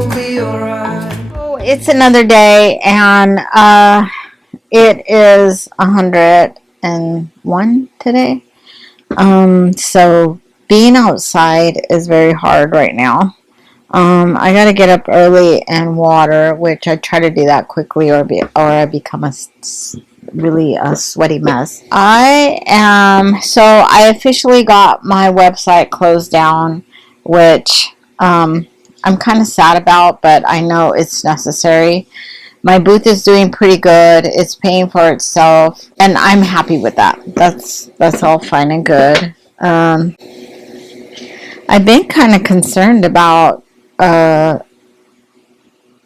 will be alright. So it's another day, and it is 101 today. So being outside is very hard right now. I gotta get up early and water, which I try to do that quickly, or I become really a sweaty mess. I officially got my website closed down, which I'm kind of sad about, but I know it's necessary. My booth is doing pretty good. It's paying for itself, and I'm happy with that. That's all fine and good. I've been kind of concerned about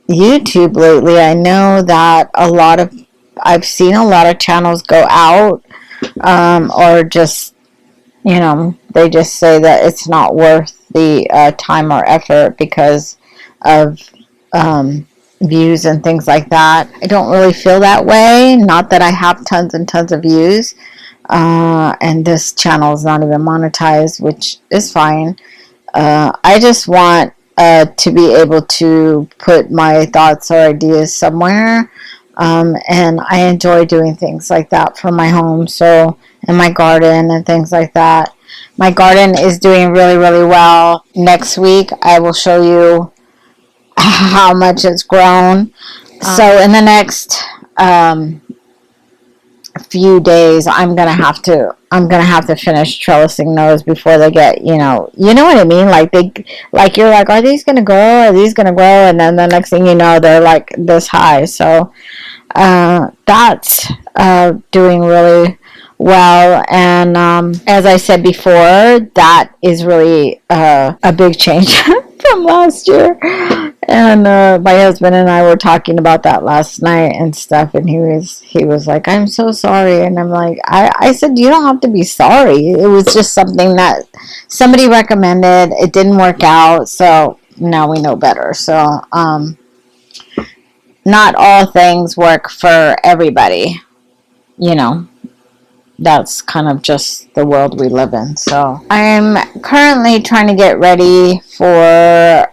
YouTube lately. I know that I've seen a lot of channels go out, or just, they just say that it's not worth the time or effort because of views and things like that. I don't really feel that way. Not that I have tons and tons of views, and this channel is not even monetized, which is fine. I just want to be able to put my thoughts or ideas somewhere, and I enjoy doing things like that from my home, so, in my garden and things like that. My garden is doing really, really well. Next week I will show you how much it's grown. So in the next few days, I'm gonna have to finish trellising those before they get, you know what I mean. You're like, are these gonna grow? Are these gonna grow? And then the next thing you know, they're like this high. So that's doing really well. And as I said before, that is really a big change from last year. And my husband and I were talking about that last night and stuff, and he was like, I'm so sorry. And I'm like, I said, you don't have to be sorry. It was just something that somebody recommended. It didn't work out, so now we know better. So not all things work for everybody, that's kind of just the world we live in. So I'm currently trying to get ready for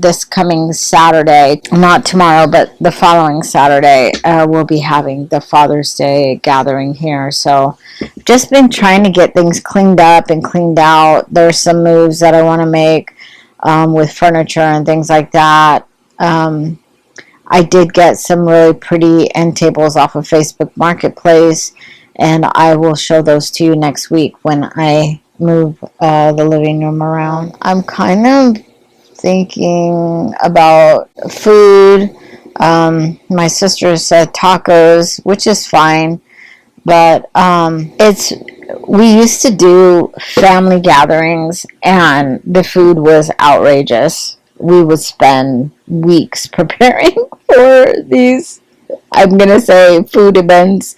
this coming Saturday. Not tomorrow, but the following Saturday. We'll be having the Father's Day gathering here. So just been trying to get things cleaned up and cleaned out. There's some moves that I want to make with furniture and things like that. I did get some really pretty end tables off of Facebook Marketplace, and I will show those to you next week when I move the living room around. I'm kind of thinking about food. My sister said tacos, which is fine, but we used to do family gatherings, and the food was outrageous. We would spend weeks preparing for these, I'm going to say, food events.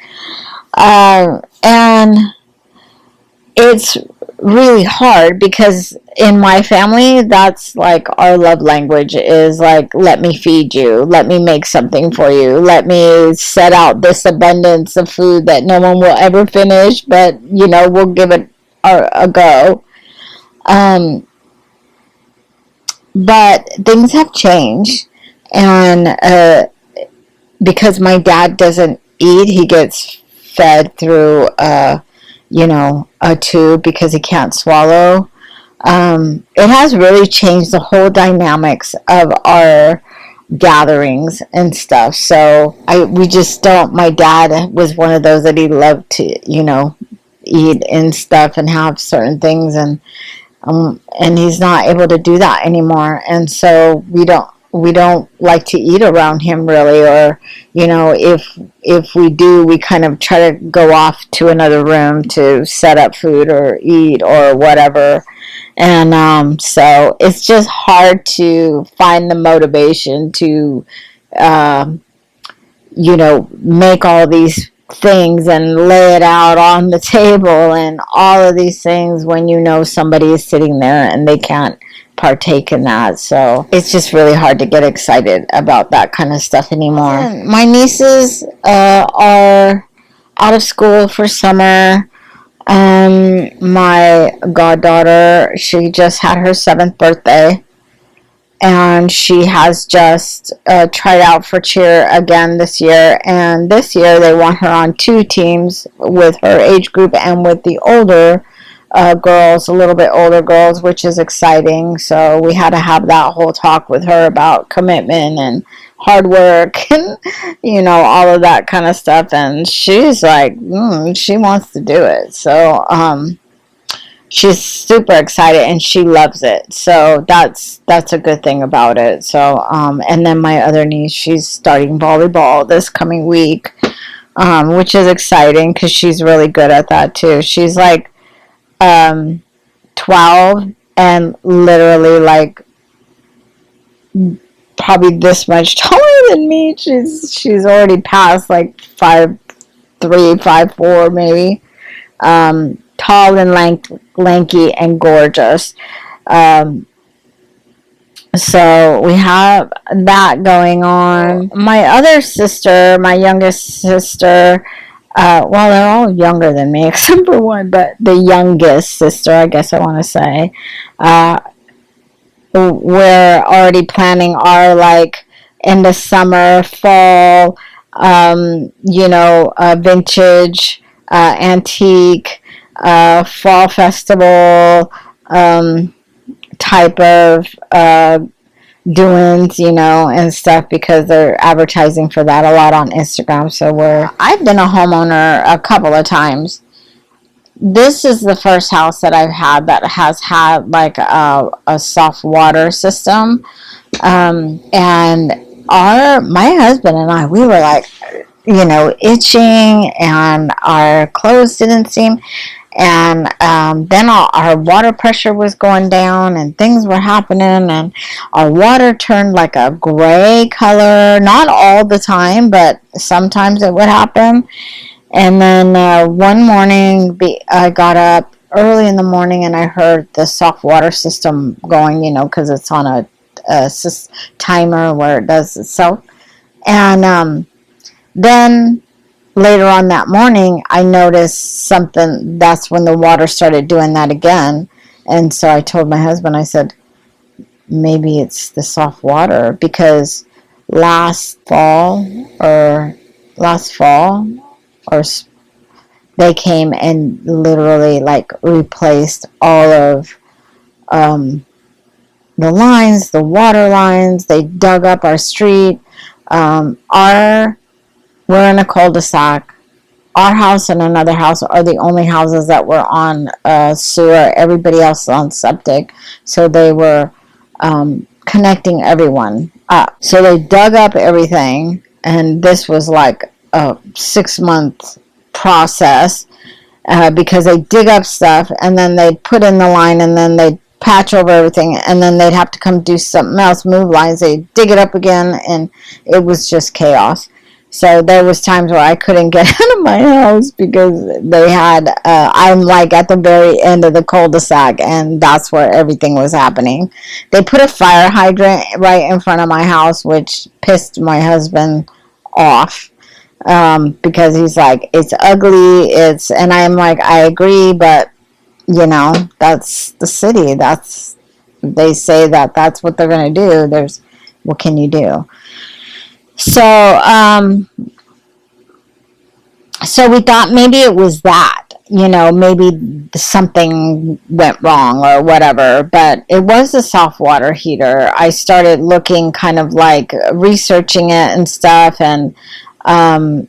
And it's really hard because in my family, that's like our love language is like, let me feed you, let me make something for you, let me set out this abundance of food that no one will ever finish, but we'll give it a go. But things have changed, and because my dad doesn't eat, he gets fed through a tube because he can't swallow. It has really changed the whole dynamics of our gatherings and stuff. So we just don't. My dad was one of those that he loved to eat and stuff and have certain things, and he's not able to do that anymore. And so we don't like to eat around him really, or if we do, we kind of try to go off to another room to set up food or eat or whatever. And so it's just hard to find the motivation to make all these things and lay it out on the table and all of these things when somebody is sitting there and they can't partake in that. So it's just really hard to get excited about that kind of stuff anymore. My nieces are out of school for summer. My goddaughter, she just had her 7th birthday. and she has just tried out for cheer again this year. And this year they want her on 2 teams with her age group and with the older girls, a little bit older girls, which is exciting. So we had to have that whole talk with her about commitment and hard work and all of that kind of stuff. And she's like, she wants to do it. So she's super excited and she loves it. So that's a good thing about it. So and then my other niece, she's starting volleyball this coming week, which is exciting because she's really good at that too. She's like 12 and literally like probably this much taller than me. She's already past like 5'3", 5'4", maybe. Tall and lanky and gorgeous. So we have that going on. My other sister, my youngest sister, well, they're all younger than me except for one, but the youngest sister, I guess I want to say, we're already planning our like in the summer, fall, vintage, antique, fall festival type of doings, and stuff, because they're advertising for that a lot on Instagram. So I've been a homeowner a couple of times. This is the first house that I've had that has had like a soft water system, and my husband and I, we were like, itching, and our clothes didn't seem, and then our water pressure was going down and things were happening, and our water turned like a gray color, not all the time, but sometimes it would happen. And then one morning I got up early in the morning and I heard the soft water system going, because it's on a timer where it does itself. And then later on that morning, I noticed something. That's when the water started doing that again. And so I told my husband, I said, maybe it's the soft water, because last fall they came and literally like replaced all of the lines, the water lines. They dug up our street. We're in a cul-de-sac. Our house and another house are the only houses that were on sewer. Everybody else is on septic. So they were connecting everyone up. So they dug up everything, and this was like a 6-month process, because they dig up stuff and then they'd put in the line and then they'd patch over everything, and then they'd have to come do something else, move lines, they'd dig it up again, and it was just chaos. So there was times where I couldn't get out of my house because they had, I'm like at the very end of the cul-de-sac, and that's where everything was happening. They put a fire hydrant right in front of my house, which pissed my husband off, because he's like, it's ugly, and I'm like, I agree, but that's the city. They say that's what they're going to do. What can you do? So, so we thought maybe it was that, maybe something went wrong or whatever, but it was a soft water heater. I started looking, kind of like researching it and stuff, and I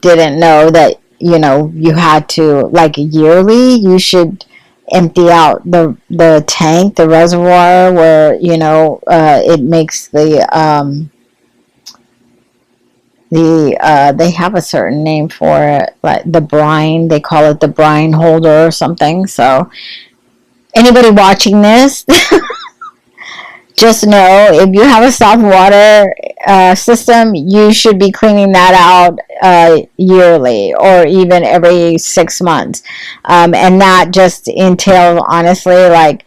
didn't know that, you had to, like, yearly, you should empty out the tank, the reservoir, where it makes they have a certain name for it, like the brine. They call it the brine holder or something. So anybody watching this, just know, if you have a soft water system, you should be cleaning that out yearly, or even every 6 months. And that just entails, honestly, like,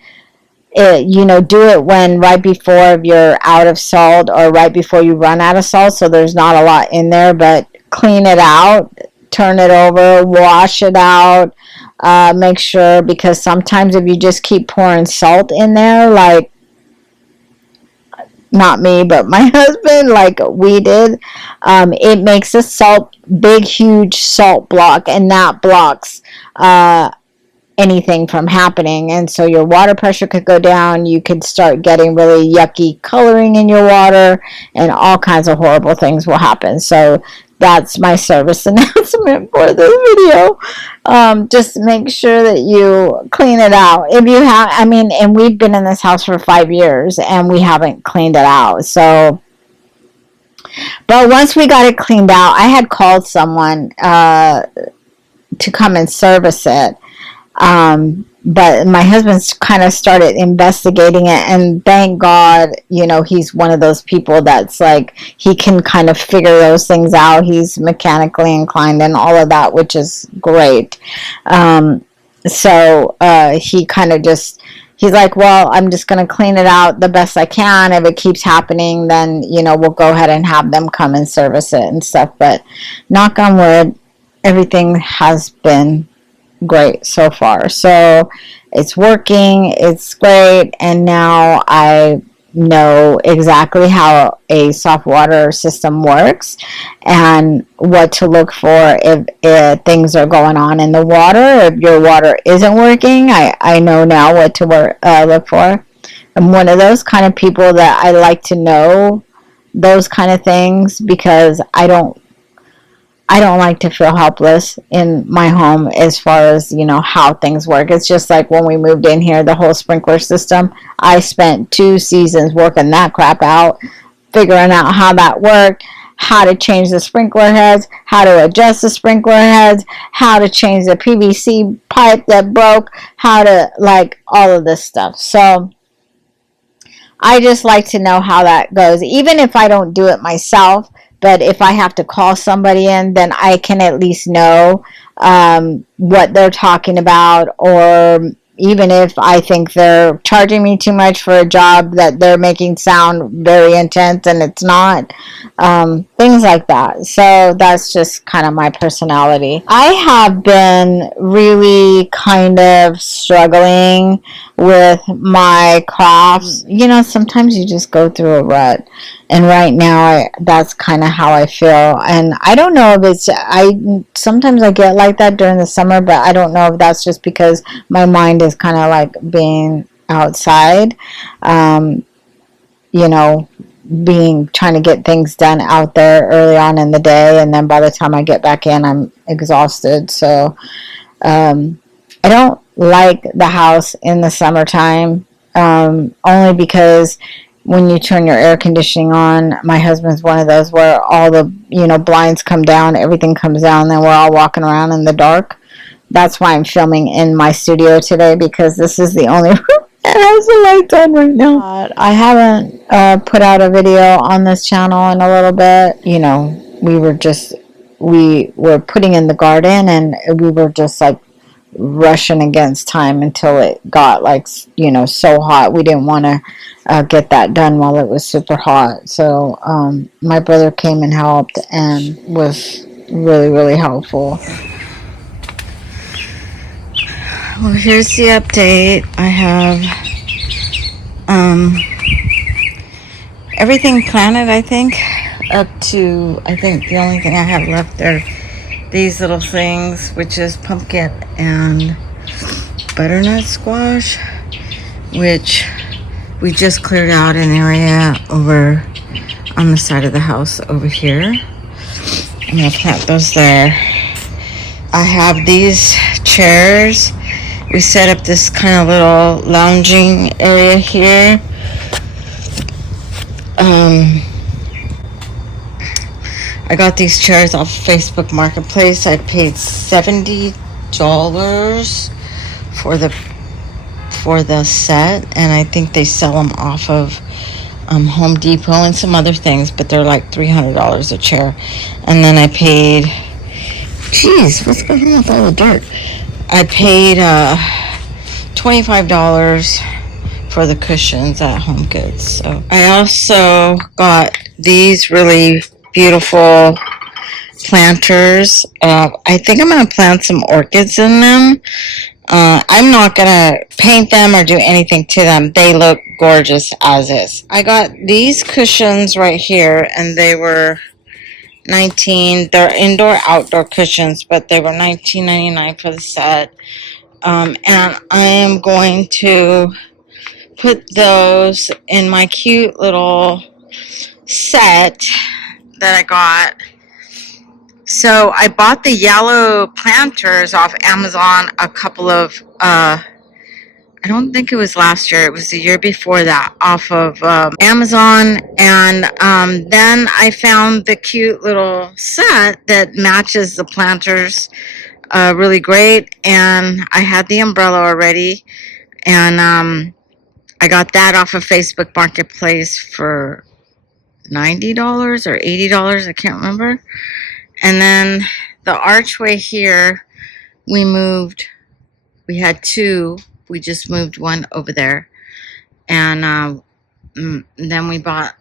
do it right before you're out of salt, or right before you run out of salt, so there's not a lot in there, but clean it out, turn it over, wash it out, make sure, because sometimes if you just keep pouring salt in there, like, not me, but my husband, like we did, it makes a big, huge salt block, and that blocks anything from happening. And so your water pressure could go down. You could start getting really yucky coloring in your water, and all kinds of horrible things will happen. So that's my service announcement for this video. Just make sure that you clean it out. If you have, I mean, and we've been in this house for 5 years and we haven't cleaned it out. So, but once we got it cleaned out, I had called someone to come and service it. But my husband's kind of started investigating it, and thank God, you know, he's one of those people that's like, he can kind of figure those things out. He's mechanically inclined and all of that, which is great. So he kind of just, he's like, well, I'm just going to clean it out the best I can. If it keeps happening, then, you know, we'll go ahead and have them come and service it and stuff. But knock on wood, everything has been great so far. So it's working, it's great, and now I know exactly how a soft water system works and what to look for if things are going on in the water. If your water isn't working, I know now what to look for. I'm one of those kind of people that I like to know those kind of things, because I don't like to feel helpless in my home as far as, you know, how things work. It's just like when we moved in here, the whole sprinkler system, I spent 2 seasons working that crap out, figuring out how that worked, how to change the sprinkler heads, how to adjust the sprinkler heads, how to change the PVC pipe that broke, how to, like, all of this stuff. So I just like to know how that goes, even if I don't do it myself. But if I have to call somebody in, then I can at least know what they're talking about, or even if I think they're charging me too much for a job that they're making sound very intense and it's not. Things like that. So that's just kind of my personality. I have been really kind of struggling with my crafts. You know, sometimes you just go through a rut. And right now, that's kind of how I feel. And I don't know if it's, sometimes I get like that during the summer, but I don't know if that's just because my mind is kind of like being outside, you know, trying to get things done out there early on in the day. And then by the time I get back in, I'm exhausted. So, I don't like the house in the summertime, only because when you turn your air conditioning on, my husband's one of those where all the, you know, blinds come down, everything comes down, then we're all walking around in the dark. That's why I'm filming in my studio today, because this is the only room that has the lights on right now. I haven't put out a video on this channel in a little bit. You know, we were putting in the garden, and we were just like rushing against time until it got, like, you know, so hot. We didn't want to get that done while it was super hot. So my brother came and helped and was really, really helpful. Well, here's the update. I have everything planted, I think, up to, I think the only thing I have left are these little things, which is pumpkin and butternut squash, which we just cleared out an area over on the side of the house over here. I'm gonna plant those there. I have these chairs. We set up this kind of little lounging area here. I got these chairs off Facebook Marketplace. I paid $70 for the set, and I think they sell them off of Home Depot and some other things, but they're like $300 a chair. And then I paid, geez, what's going on with all the dirt? I paid $25 for the cushions at Home Goods. So I also got these really beautiful planters. I think I'm going to plant some orchids in them. I'm not gonna paint them or do anything to them. They look gorgeous as is. I got these cushions right here, and they were 19. They're indoor outdoor cushions, but they were 19.99 for the set. And I am going to put those in my cute little set that I got. So I bought the yellow planters off Amazon a couple of I don't think it was last year. It was the year before that, off of Amazon. And then I found the cute little set that matches the planters really great. And I had the umbrella already. And I got that off of Facebook Marketplace for $90 or $80. I can't remember. And then the archway here, we moved. We had two. We just moved one over there. And then we bought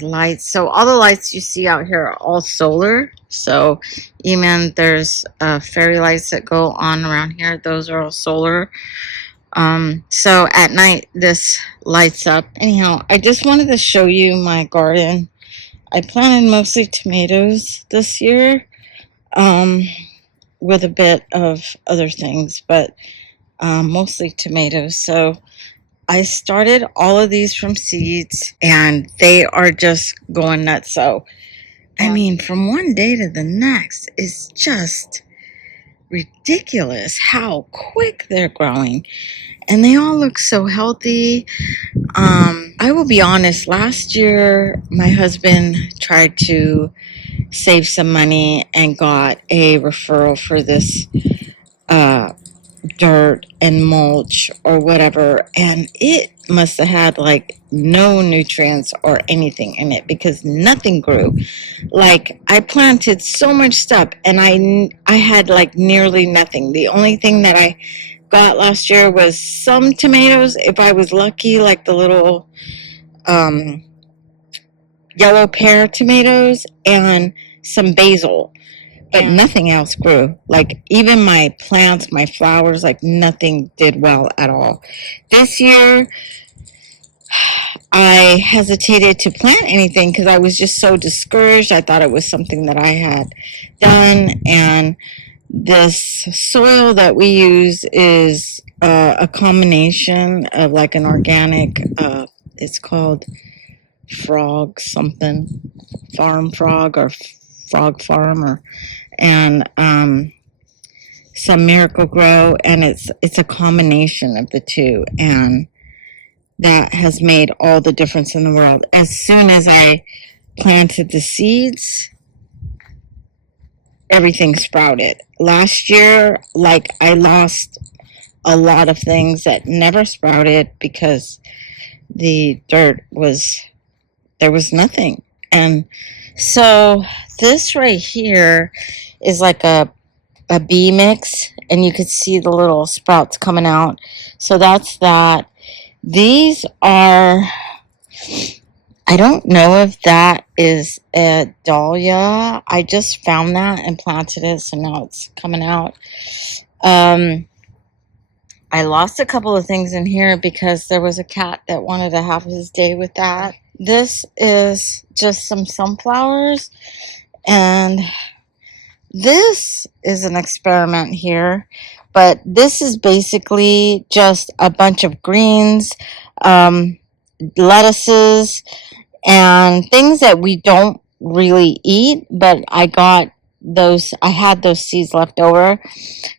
lights. So all the lights you see out here are all solar. So even there's fairy lights that go on around here. Those are all solar. So at night this lights up. Anyhow, I just wanted to show you my garden. I planted mostly tomatoes this year, with a bit of other things, but mostly tomatoes. So I started all of these from seeds, and they are just going nuts. So, I mean, from one day to the next, it's just ridiculous how quick they're growing. And they all look so healthy. I will be honest, last year, my husband tried to save some money and got a referral for this dirt and mulch or whatever, and it must have had like no nutrients or anything in it because nothing grew. Like, I planted so much stuff and I had like nearly nothing. The only thing that I got last year was some tomatoes, if I was lucky, like the little yellow pear tomatoes, and some basil, but nothing else grew. Like, even my plants, my flowers, like nothing did well at all. This year, I hesitated to plant anything because I was just so discouraged. I thought it was something that I had done. And this soil that we use is a combination of like an organic, it's called frog something, farm frog or frog farm, or and some Miracle Grow, and it's a combination of the two, and that has made all the difference in the world. As soon as I planted the seeds, everything sprouted. Last year, like, I lost a lot of things that never sprouted because the dirt was, there was nothing. And so this right here is like a bee mix, and you could see the little sprouts coming out. So that's that. These are, I don't know if that is a dahlia. I just found that and planted it, so now it's coming out. I lost a couple of things in here because there was a cat that wanted to have his day with that. This is just some sunflowers, and this is an experiment here, but this is basically just a bunch of greens, lettuces, and things that we don't really eat, but I had those seeds left over.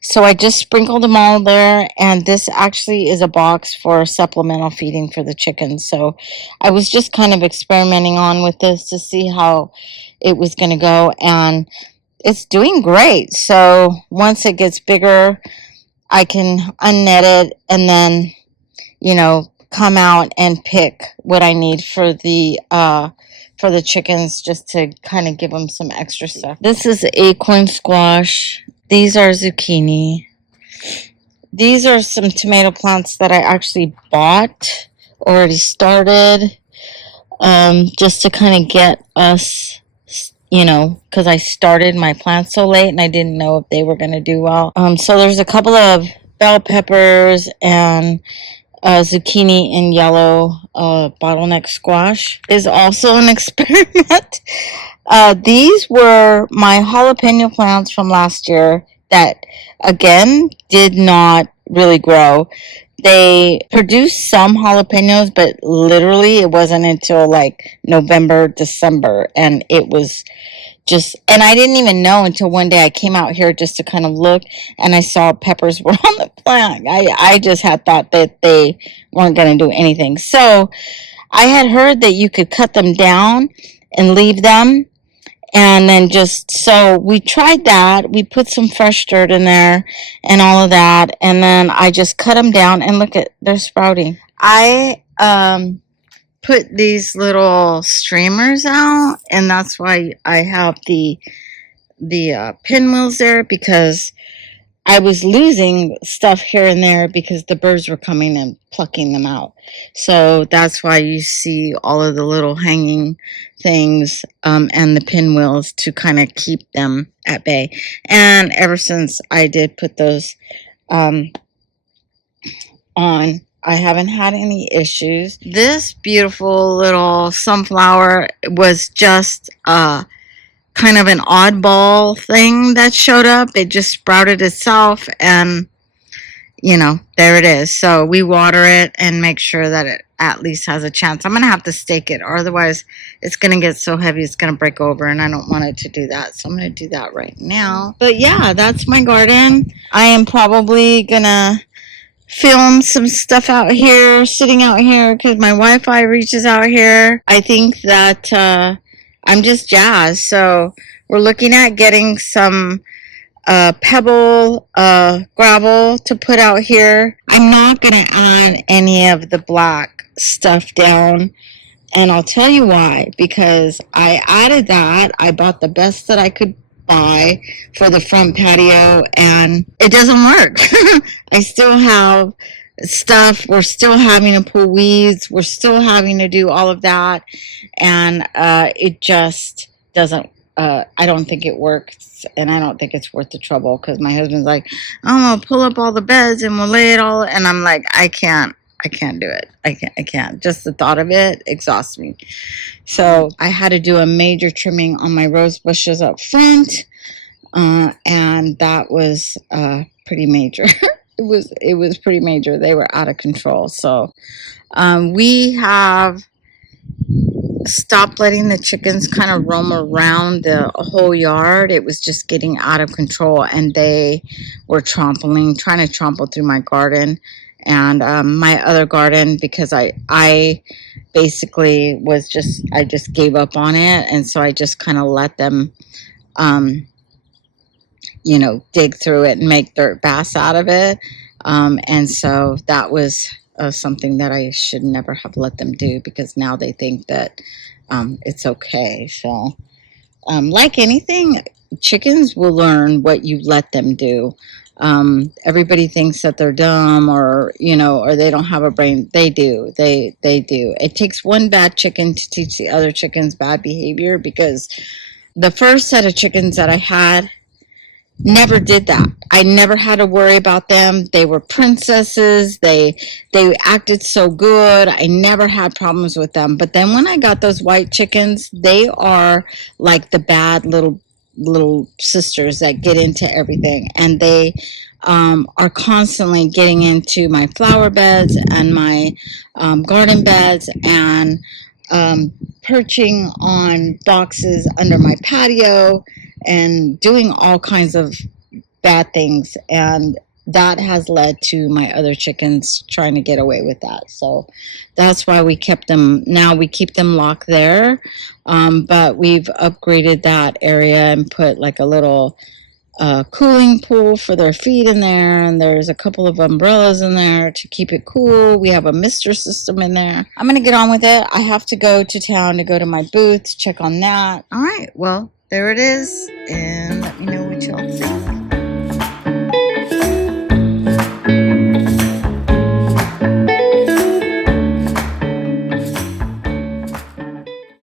So I just sprinkled them all there, and this actually is a box for supplemental feeding for the chickens. So I was just kind of experimenting on with this to see how it was going to go, and it's doing great. So once it gets bigger, I can unnet it and then, come out and pick what I need for the chickens, just to kind of give them some extra stuff. This is acorn squash. These are zucchini. These are some tomato plants that I actually bought, already started, just to kind of get us, because I started my plants so late and I didn't know if they were going to do well. So there's a couple of bell peppers and zucchini in yellow. Bottleneck squash is also an experiment. These were my jalapeno plants from last year that, again, did not really grow. They produced some jalapenos, but literally it wasn't until like November, December, and it was just, and I didn't even know until one day I came out here just to kind of look, and I saw peppers were on the plant. I just had thought that they weren't going to do anything. So I had heard that you could cut them down and leave them, and then just, so we tried that. We put some fresh dirt in there and all of that, and then I just cut them down, and look at, they're sprouting. I put these little streamers out, and that's why I have the pinwheels there, because I was losing stuff here and there because the birds were coming and plucking them out. So that's why you see all of the little hanging things and the pinwheels to kind of keep them at bay. And ever since I did put those on, I haven't had any issues. This beautiful little sunflower was just kind of an oddball thing that showed up. It just sprouted itself, and you know, there it is. So we water it and make sure that it at least has a chance. I'm gonna have to stake it, or otherwise it's gonna get so heavy it's gonna break over, and I don't want it to do that. So I'm gonna do that right now. But yeah, that's my garden. I am probably gonna film some stuff out here, sitting out here, because my Wi-Fi reaches out here. I think that I'm just jazzed. So we're looking at getting some pebble gravel to put out here. I'm not going to add any of the black stuff down, and I'll tell you why. Because I added that. I bought the best that I could buy for the front patio, and it doesn't work. I still have stuff. We're still having to pull weeds. We're still having to do all of that, and it just doesn't. I don't think it works, and I don't think it's worth the trouble, because my husband's like, "I'm gonna pull up all the beds and we'll lay it all," and I'm like, I can't do it. I can't. Just the thought of it exhausts me. So I had to do a major trimming on my rose bushes up front, and that was pretty major. It was pretty major. They were out of control. So we have stopped letting the chickens kind of roam around the whole yard. It was just getting out of control, and they were trying to trample through my garden and my other garden, because I basically I just gave up on it, and so I just kind of let them dig through it and make dirt baths out of it, and so that was something that I should never have let them do, because now they think that it's okay. So like anything, chickens will learn what you let them do. Everybody thinks that they're dumb, or they don't have a brain. They do. They do. It takes one bad chicken to teach the other chickens bad behavior, because the first set of chickens that I had never did that. I never had to worry about them. They were princesses. They acted so good. I never had problems with them. But then when I got those white chickens, they are like the bad little sisters that get into everything, and they are constantly getting into my flower beds and my garden beds, and perching on boxes under my patio and doing all kinds of bad things, and that has led to my other chickens trying to get away with that. So that's why we kept them. Now we keep them locked there, but we've upgraded that area and put like a little cooling pool for their feet in there, and there's a couple of umbrellas in there to keep it cool. We have a mister system in there. I'm gonna get on with it. I have to go to town to go to my booth, check on that. All right, well, there it is, and let me know what y'all think.